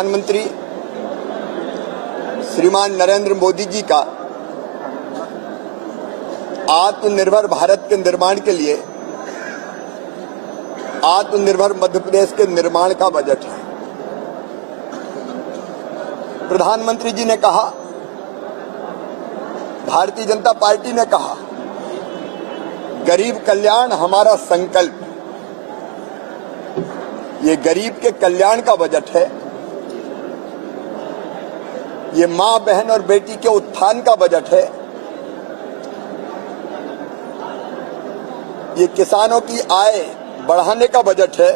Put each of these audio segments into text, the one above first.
प्रधानमंत्री श्रीमान नरेंद्र मोदी जी का आत्मनिर्भर भारत के निर्माण के लिए आत्मनिर्भर मध्य प्रदेश के निर्माण का बजट है। प्रधानमंत्री जी ने कहा, भारतीय जनता पार्टी ने कहा, गरीब कल्याण हमारा संकल्प। ये गरीब के कल्याण का बजट है। ये मां, बहन और बेटी के उत्थान का बजट है। ये किसानों की आय बढ़ाने का बजट है।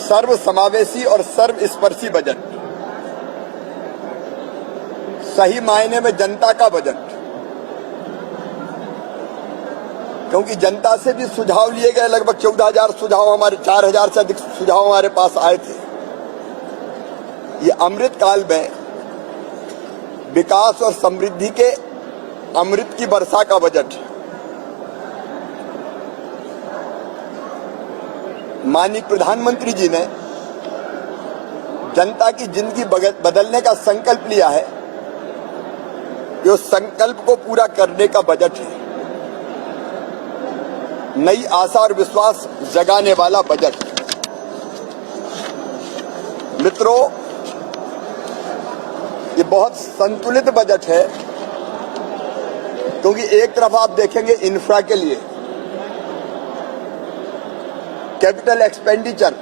सर्व समावेशी और सर्वस्पर्शी बजट, सही मायने में जनता का बजट। क्योंकि जनता से भी सुझाव लिए गए, लगभग 14,000 सुझाव, हमारे 4,000 से अधिक सुझाव हमारे पास आए थे। ये अमृत काल में विकास और समृद्धि के अमृत की वर्षा का बजट है। माननीय प्रधानमंत्री जी ने जनता की जिंदगी बदलने का संकल्प लिया है। ये उस संकल्प को पूरा करने का बजट है। नई आशा और विश्वास जगाने वाला बजट। मित्रों, ये बहुत संतुलित बजट है, क्योंकि एक तरफ आप देखेंगे इंफ्रा के लिए कैपिटल एक्सपेंडिचर,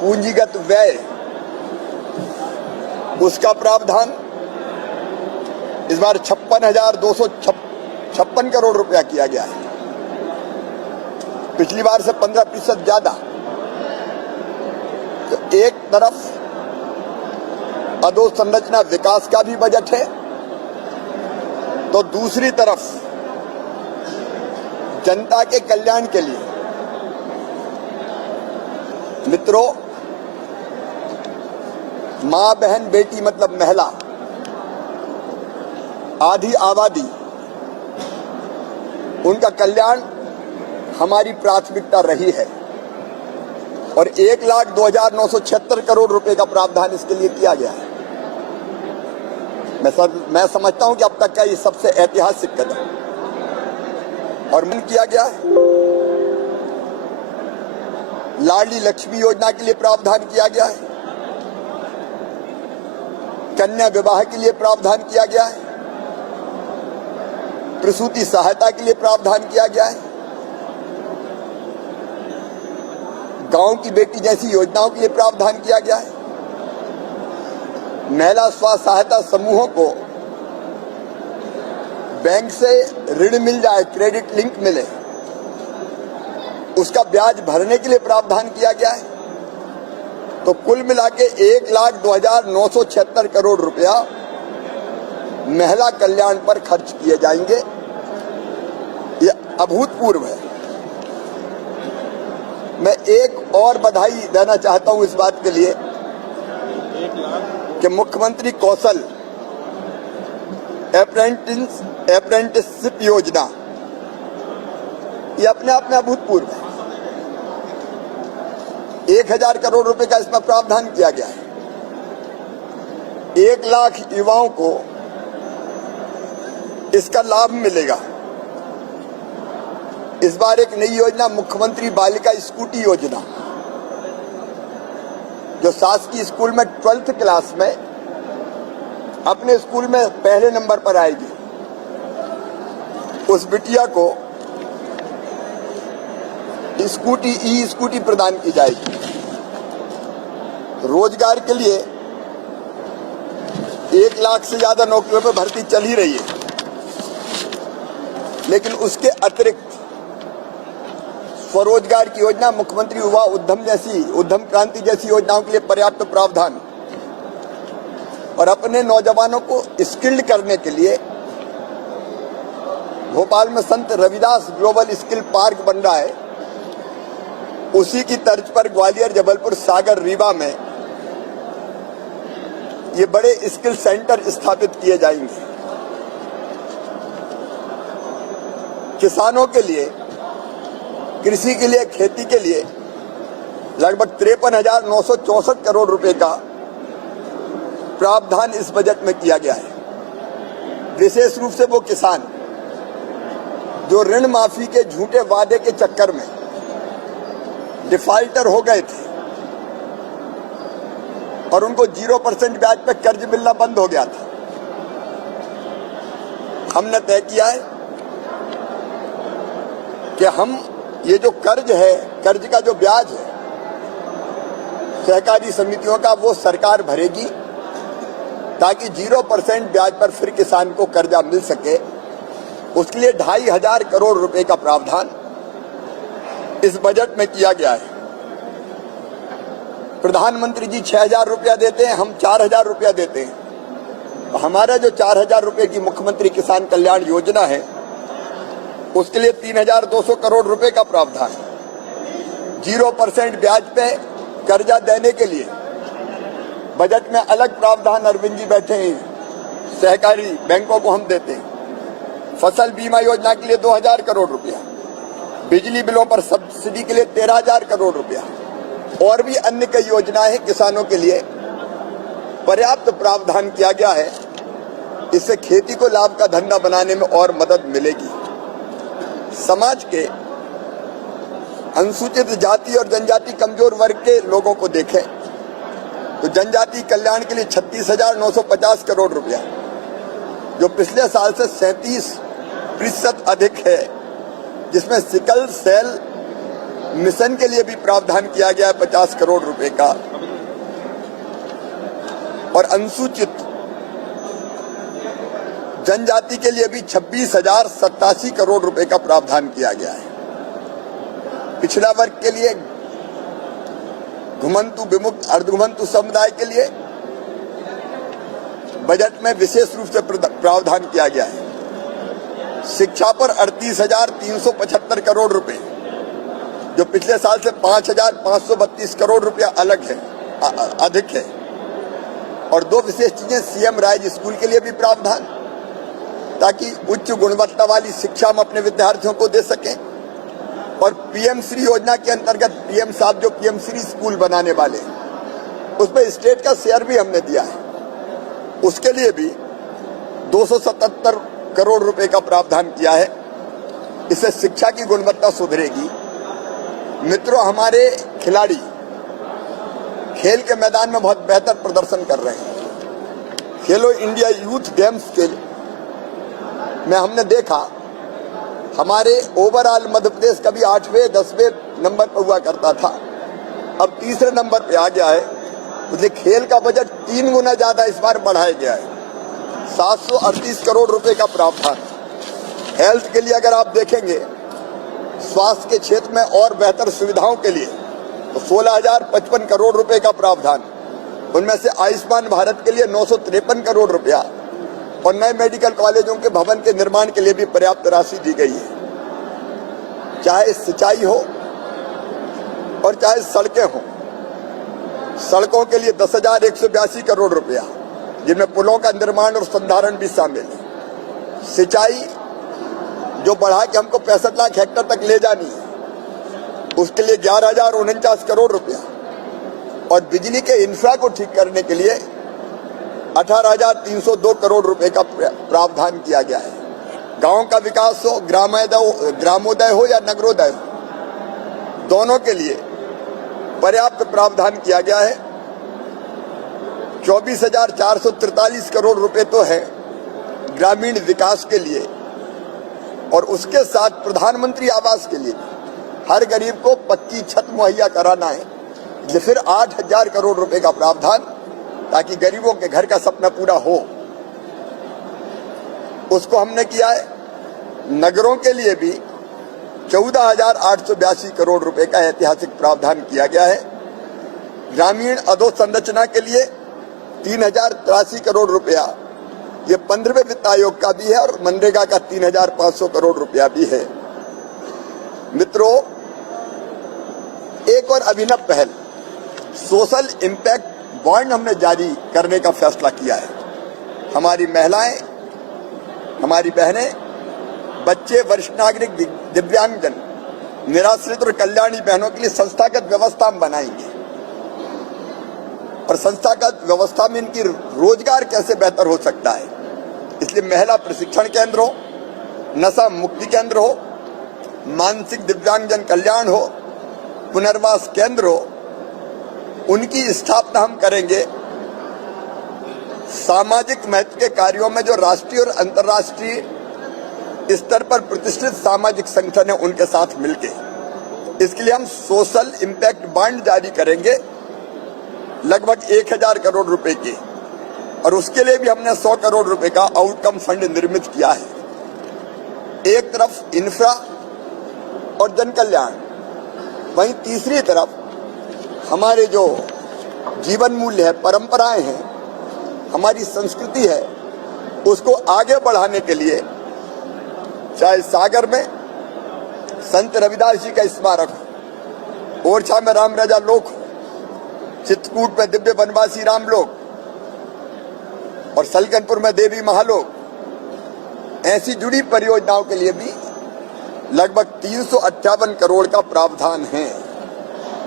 पूंजीगत व्यय, उसका प्रावधान इस बार 56,256 करोड़ रुपया किया गया है। पिछली बार से 15% ज्यादा। तो एक तरफ अधोसंरचना विकास का भी बजट है, तो दूसरी तरफ जनता के कल्याण के लिए। मित्रों, मां, बहन, बेटी मतलब महिला, आधी आबादी, उनका कल्याण हमारी प्राथमिकता रही है। और 1,02,976 करोड़ रुपए का प्रावधान इसके लिए किया गया है। मैं समझता हूं कि अब तक का ये सबसे ऐतिहासिक कदम और मन किया गया है। लाडली लक्ष्मी योजना के लिए प्रावधान किया गया है। कन्या विवाह के लिए प्रावधान किया गया है। प्रसूति सहायता के लिए प्रावधान किया गया है। गांव की बेटी जैसी योजनाओं के लिए प्रावधान किया गया है। महिला स्व सहायता समूहों को बैंक से ऋण मिल जाए, क्रेडिट लिंक मिले, उसका ब्याज भरने के लिए प्रावधान किया गया है। तो कुल मिला के 1,02,976 करोड़ रुपया महिला कल्याण पर खर्च किए जाएंगे। ये अभूतपूर्व है। मैं एक और बधाई देना चाहता हूं इस बात के लिए कि मुख्यमंत्री कौशल अप्रेंटिसशिप योजना, ये अपने आप में अभूतपूर्व है। 1,000 करोड़ रुपए का इसमें प्रावधान किया गया है। 1 लाख युवाओं को इसका लाभ मिलेगा। इस बार एक नई योजना, मुख्यमंत्री बालिका स्कूटी योजना, जो शासकीय स्कूल में 12th क्लास में अपने स्कूल में पहले नंबर पर आएगी, उस बिटिया को स्कूटी प्रदान की जाएगी। रोजगार के लिए 1 लाख से ज्यादा नौकरियों पर भर्ती चल ही रही है, लेकिन उसके अतिरिक्त स्वरोजगार की योजना, मुख्यमंत्री युवा उद्यम क्रांति जैसी योजनाओं के लिए पर्याप्त प्रावधान, और अपने नौजवानों को स्किल्ड करने के लिए भोपाल में संत रविदास ग्लोबल स्किल पार्क बन रहा है। उसी की तर्ज पर ग्वालियर, जबलपुर, सागर, रीवा में ये बड़े स्किल सेंटर स्थापित किए जाएंगे। किसानों के लिए, कृषि के लिए, खेती के लिए लगभग 53,964 करोड़ रुपए का प्रावधान इस बजट में किया गया है। विशेष रूप से वो किसान जो ऋण माफी के झूठे वादे के चक्कर में डिफॉल्टर हो गए थे और उनको 0% ब्याज पर कर्ज मिलना बंद हो गया था, हमने तय किया है कि हम ये जो कर्ज है, कर्ज का जो ब्याज है सहकारी समितियों का, वो सरकार भरेगी ताकि 0% ब्याज पर फिर किसान को कर्जा मिल सके। उसके लिए 2,500 करोड़ रुपए का प्रावधान इस बजट में किया गया है। प्रधानमंत्री जी 6,000 रुपया देते हैं, हम 4,000 रुपया देते हैं। तो हमारा जो 4,000 रुपए की मुख्यमंत्री किसान कल्याण योजना है उसके लिए 3,200 करोड़ रुपए का प्रावधान, 0% ब्याज पे कर्जा देने के लिए बजट में अलग प्रावधान। अरविंद जी बैठे हैं, सहकारी बैंकों को हम देते हैं। फसल बीमा योजना के लिए 2,000 करोड़ रुपया, बिजली बिलों पर सब्सिडी के लिए 13,000 करोड़ रुपया और भी अन्य कई योजनाएं हैं किसानों के लिए। पर्याप्त प्रावधान किया गया है, इससे खेती को लाभ का धंधा बनाने में और मदद मिलेगी। समाज के अनुसूचित जाति और जनजाति कमजोर वर्ग के लोगों को देखें तो जनजाति कल्याण के लिए 36,950 करोड़ रुपया, जो पिछले साल से 37% अधिक है, जिसमें सिकल सेल मिशन के लिए भी प्रावधान किया गया है 50 करोड़ रुपए का, और अनुसूचित जनजाति के लिए भी 26,087 करोड़ रुपए का प्रावधान किया गया है। पिछड़ा वर्ग के लिए, घुमंतु विमुक्त अर्धघुमंतु समुदाय के लिए बजट में विशेष रूप से प्रावधान किया गया है। शिक्षा पर 38,375 करोड़ रुपए, जो पिछले साल से 5,532 करोड़ रुपया अलग है, अधिक है। और दो विशेष चीजें, सीएम राइज स्कूल के लिए भी प्रावधान, ताकि उच्च गुणवत्ता वाली शिक्षा हम अपने विद्यार्थियों को दे सकें। और पीएम श्री योजना के अंतर्गत पीएम साहब जो पीएम श्री स्कूल बनाने वाले, उसमें स्टेट का शेयर भी हमने दिया है, उसके लिए भी 277 करोड़ रुपए का प्रावधान किया है। इससे शिक्षा की गुणवत्ता सुधरेगी। मित्रों, हमारे खिलाड़ी खेल के मैदान में बहुत बेहतर प्रदर्शन कर रहे हैं। खेलो इंडिया यूथ गेम्स के में हमने देखा, हमारे ओवरऑल मध्य प्रदेश कभी 8वें 10वें नंबर पर हुआ करता था, अब तीसरे नंबर पे आ गया है। इसलिए खेल का बजट 3 गुना ज्यादा इस बार बढ़ाया गया है, 738 करोड़ रुपए का प्रावधान। हेल्थ के लिए अगर आप देखेंगे, स्वास्थ्य के क्षेत्र में और बेहतर सुविधाओं के लिए तो 16,055 करोड़ रुपए का प्रावधान, उनमें से आयुष्मान भारत के लिए 953 करोड़ रुपया और नए मेडिकल कॉलेजों के भवन के निर्माण के लिए भी पर्याप्त राशि दी गई है। चाहे सिंचाई हो और चाहे सड़कें हो, सड़कों के लिए 10,182 करोड़ रुपया, जिनमें पुलों का निर्माण और संधारण भी शामिल है। सिंचाई जो बढ़ा के हमको 65 लाख हेक्टेयर तक ले जानी है, उसके लिए 11,049 करोड़ रुपया, और बिजली के इंफ्रा को ठीक करने के लिए 18,302 करोड़ रुपए का प्रावधान किया गया है। गांव का विकास हो, ग्रामोदय हो या नगरोदय हो, दोनों के लिए पर्याप्त प्रावधान किया गया है। 24,443 करोड़ रुपए तो है ग्रामीण विकास के लिए, और उसके साथ प्रधानमंत्री आवास के लिए हर गरीब को पक्की छत मुहैया कराना है, इसलिए फिर 8,000 करोड़ रुपए का प्रावधान, ताकि गरीबों के घर का सपना पूरा हो। उसको हमने किया है। नगरों के लिए भी 14,882 करोड़ रुपए का ऐतिहासिक प्रावधान किया गया है। ग्रामीण अधोसंरचना के लिए 3,083 करोड़ रुपया, ये 15वें वित्त आयोग का भी है, और मनरेगा का 3,500 करोड़ रुपया भी है। मित्रों, एक और अभिनव पहल, सोशल इम्पैक्ट बॉन्ड हमने जारी करने का फैसला किया है। हमारी महिलाएं, हमारी बहनें, बच्चे, वरिष्ठ नागरिक, दिव्यांगजन निराश्रित और कल्याणी बहनों के लिए संस्थागत व्यवस्था हम बनाएंगे और संस्थागत व्यवस्था में इनकी रोजगार कैसे बेहतर हो सकता है, इसलिए महिला प्रशिक्षण केंद्र हो, नशा मुक्ति केंद्र हो, मानसिक दिव्यांगजन कल्याण हो, पुनर्वास केंद्र हो, उनकी स्थापना हम करेंगे। सामाजिक महत्व के कार्यों में जो राष्ट्रीय और अंतर्राष्ट्रीय स्तर पर प्रतिष्ठित सामाजिक संगठन है उनके साथ मिलके इसके लिए हम सोशल इम्पैक्ट बॉन्ड जारी करेंगे लगभग 1000 करोड़ रुपए के, और उसके लिए भी हमने 100 करोड़ रुपए का आउटकम फंड निर्मित किया है। एक तरफ इंफ्रा और जन कल्याण, वहीं तीसरी तरफ हमारे जो जीवन मूल्य है, परंपराएं हैं, हमारी संस्कृति है, उसको आगे बढ़ाने के लिए चाहे सागर में संत रविदास जी का स्मारक हो, ओरछा में राम राजा लोक हो, चित्रकूट में दिव्य वनवासी रामलोक और सलकनपुर में देवी महालोक, ऐसी जुड़ी परियोजनाओं के लिए भी लगभग 358 करोड़ का प्रावधान है।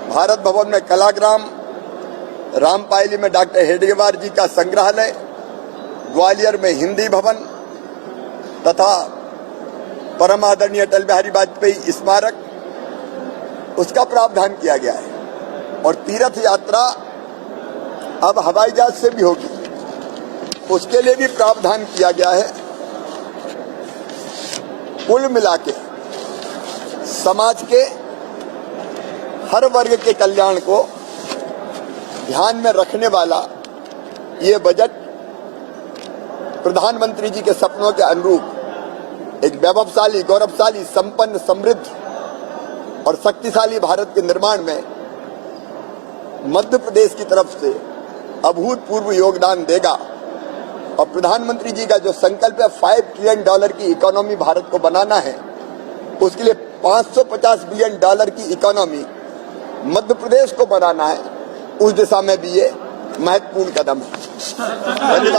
भारत भवन में कलाग्राम, रामपायली में डॉक्टर हेडगेवार जी का संग्रहालय, ग्वालियर में हिंदी भवन तथा परम आदरणीय अटल बिहारी वाजपेयी स्मारक, उसका प्रावधान किया गया है। और तीर्थ यात्रा अब हवाई जहाज से भी होगी, उसके लिए भी प्रावधान किया गया है। कुल मिलाके समाज के हर वर्ग के कल्याण को ध्यान में रखने वाला ये बजट प्रधानमंत्री जी के सपनों के अनुरूप एक वैभवशाली, गौरवशाली, संपन्न, समृद्ध और शक्तिशाली भारत के निर्माण में मध्य प्रदेश की तरफ से अभूतपूर्व योगदान देगा। और प्रधानमंत्री जी का जो संकल्प है $5 ट्रिलियन की इकोनॉमी भारत को बनाना है, उसके लिए $550 बिलियन की इकोनॉमी मध्य प्रदेश को बनाना है, उस दिशा में भी ये महत्वपूर्ण कदम है। धन्यवाद।